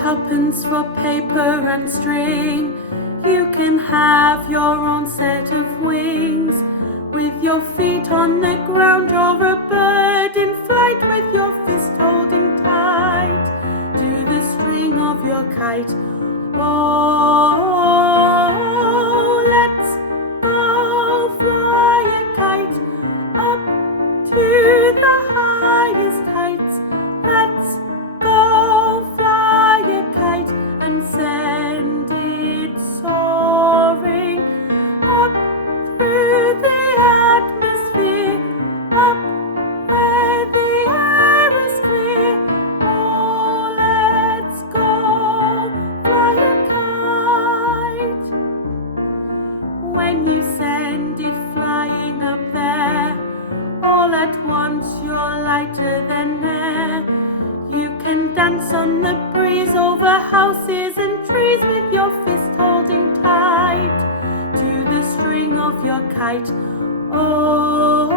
tuppence for paper and string. You can have your own set of wings. With your feet on the ground, you're a bird in flight, with your fist holding tight to the string of your kite. Oh, let's go fly a kite up to the highest heights. Let's go fly a kite and send it soaring up through the atmosphere, up where the air is clear. Oh, let's go fly a kite. When you send it flying up there, all at once you're lighter than air. You can dance on the breeze over houses and trees, with your fist holding tight to the string of your kite. Oh,